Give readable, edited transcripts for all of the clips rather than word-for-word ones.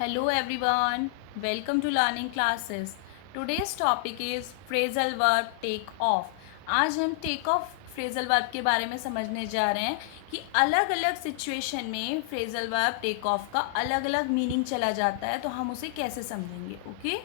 Hello everyone, welcome to learning classes. Today's topic is phrasal verb take off. आज हम take off phrasal verb के बारे में समझने जा रहे हैं कि अलग अलग सिचुएशन में phrasal verb take off का अलग अलग मीनिंग चला जाता है, तो हम उसे कैसे समझेंगे. ओके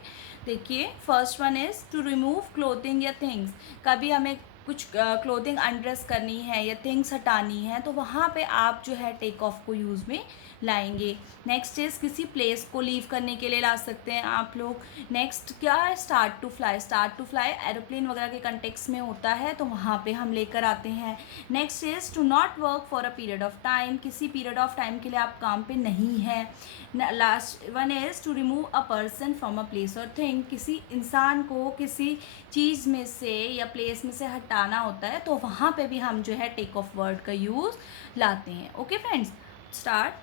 देखिए, first one is to remove clothing या थिंग्स. कभी हमें कुछ क्लोथिंग अनड्रेस करनी है या थिंग्स हटानी है, तो वहाँ पे आप जो है टेक ऑफ को यूज़ में लाएंगे. नेक्स्ट इज़ किसी प्लेस को लीव करने के लिए ला सकते हैं आप लोग. नेक्स्ट क्या है, start to fly. Start to fly aeroplane वगैरह के कंटेक्स में होता है, तो वहाँ पे हम लेकर आते हैं. Next is to not work for a period of time. किसी पीरियड ऑफ टाइम के लिए आप काम पे नहीं हैं. Last one is to remove a person from a place और थिंग. किसी इंसान को किसी चीज़ में से या प्लेस में से हटाना होता है, तो वहाँ पे भी हम जो है टेक ऑफ वर्ड का यूज़ लाते हैं. Okay friends, start.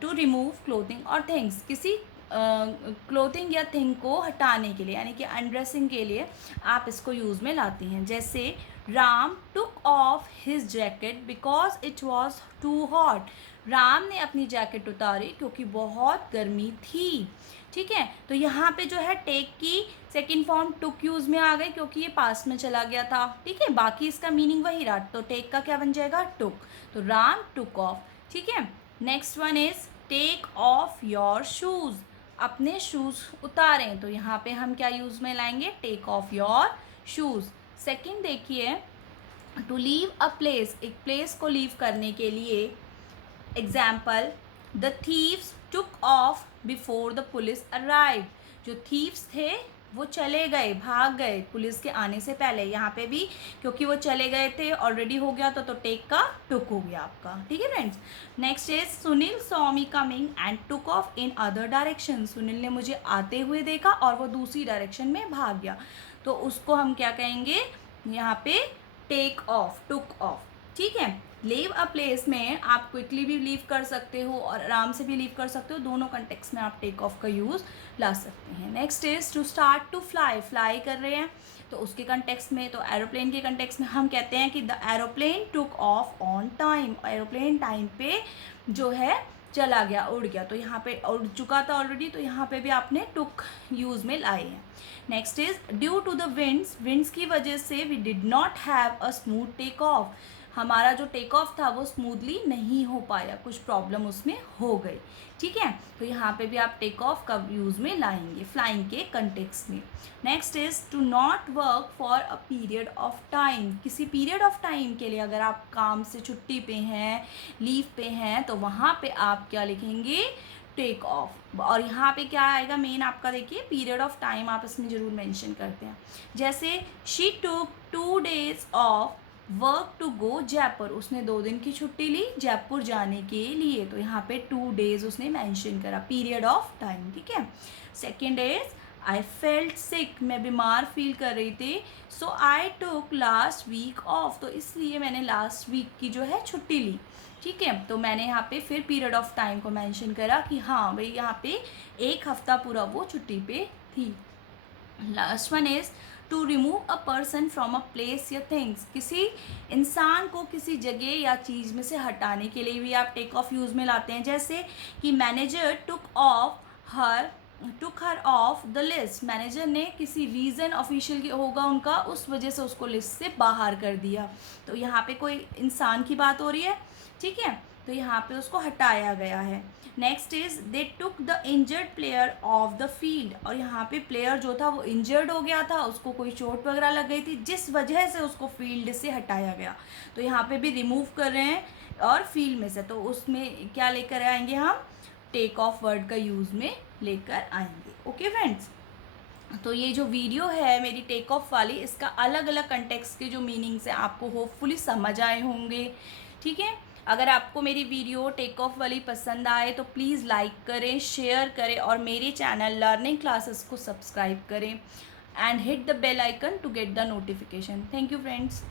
To remove clothing और थिंग्स. किसी क्लोथिंग या थिंग को हटाने के लिए, यानी कि अनड्रेसिंग के लिए आप इसको यूज़ में लाते हैं. जैसे Ram took off his jacket because it was too hot. Ram ने अपनी जैकेट उतारी क्योंकि बहुत गर्मी थी. ठीक है, तो यहाँ पे जो है टेक की सेकेंड फॉर्म टुक यूज़ में आ गई क्योंकि ये पास्ट में चला गया था. ठीक है, बाकी इसका मीनिंग वही रहा, तो टेक का क्या बन जाएगा, टुक. तो राम टुक ऑफ. ठीक है, next one is take off your shoes. अपने शूज़ उतारें, तो यहाँ पे हम क्या यूज़ में लाएंगे, take off your shoes. Second देखिए, टू लीव अ प्लेस. एक प्लेस को लीव करने के लिए, example the thieves took off before the police arrive. जो थीव्स थे वो चले गए, भाग गए पुलिस के आने से पहले. यहाँ पे भी क्योंकि वो चले गए थे, ऑलरेडी हो गया तो टेक का टुक हो गया आपका. ठीक है friends. Next is Sunil saw me coming and took off in other direction. Sunil ने मुझे आते हुए देखा और वो दूसरी डायरेक्शन में भाग गया, तो उसको हम क्या कहेंगे, यहाँ पे टेक ऑफ, टुक ऑफ. ठीक है, लीव अ प्लेस में आप क्विकली भी लीव कर सकते हो और आराम से भी लीव कर सकते हो. दोनों कंटेक्स्ट में आप टेक ऑफ का यूज़ ला सकते हैं. Next is to start to fly. Fly कर रहे हैं तो उसके कंटेक्स्ट में, तो एरोप्लेन के कंटेक्स्ट में हम कहते हैं कि the aeroplane took off on time. Aeroplane time पे जो है चला गया, उड़ गया. तो यहाँ पे उड़ चुका था ऑलरेडी, तो यहाँ पे भी आपने टुक यूज़ में लाए हैं. Next is due to the winds. Winds की वजह से we did not have a smooth take off. हमारा जो टेक ऑफ था वो स्मूथली नहीं हो पाया, कुछ प्रॉब्लम उसमें हो गई. ठीक है, तो यहाँ पे भी आप टेक ऑफ का यूज़ में लाएंगे फ्लाइंग के कंटेक्स्ट में. Next is to not work for a period of time. किसी पीरियड ऑफ टाइम के लिए अगर आप काम से छुट्टी पे हैं, लीव पे हैं, तो वहाँ पे आप क्या लिखेंगे, टेक ऑफ. और यहाँ पे क्या आएगा मेन आपका, देखिए पीरियड ऑफ टाइम आप इसमें ज़रूर मेंशन करते हैं. जैसे she took 2 days off work to go Jaipur. उसने 2 दिन की छुट्टी ली जयपुर जाने के लिए, तो यहाँ पे 2 days उसने मेंशन करा, पीरियड ऑफ टाइम. ठीक है. सेकेंड इज आई फेल्ट सिक. मैं बीमार फील कर रही थी, सो आई टुक लास्ट वीक ऑफ. तो इसलिए मैंने लास्ट वीक की जो है छुट्टी ली. ठीक है, तो मैंने यहाँ पे फिर पीरियड ऑफ टाइम को मेंशन करा कि हाँ भाई यहाँ पे 1 हफ्ता पूरा वो छुट्टी पे थी. Last one is to remove a person from a place या थिंग्स. किसी इंसान को किसी जगह या चीज़ में से हटाने के लिए भी आप टेक ऑफ यूज़ में लाते हैं. जैसे कि manager took her of the list. Manager ने किसी रीज़न ऑफिशियल होगा उनका, उस वजह से उसको लिस्ट से बाहर कर दिया. तो यहाँ पे कोई इंसान की बात हो रही है. ठीक है, तो यहाँ पे उसको हटाया गया है. Next is they took the injured player of the field. और यहाँ पे प्लेयर जो था वो इंजर्ड हो गया था, उसको कोई चोट वगैरह लग गई थी, जिस वजह से उसको फील्ड से हटाया गया. तो यहाँ पे भी रिमूव कर रहे हैं और फील्ड में से, तो उसमें क्या लेकर आएंगे हम, टेक ऑफ वर्ड का यूज़ में लेकर आएंगे. ओके फ्रेंड्स, तो ये जो वीडियो है मेरी टेक ऑफ वाली, इसका अलग अलग कंटेक्स्ट के जो मीनिंग्स हैं आपको होपफुली समझ आए होंगे. ठीक है, अगर आपको मेरी वीडियो टेक ऑफ वाली पसंद आए तो प्लीज़ लाइक करें, शेयर करें और मेरे चैनल लर्निंग क्लासेस को सब्सक्राइब करें and hit the bell icon to get the notification. Thank you friends.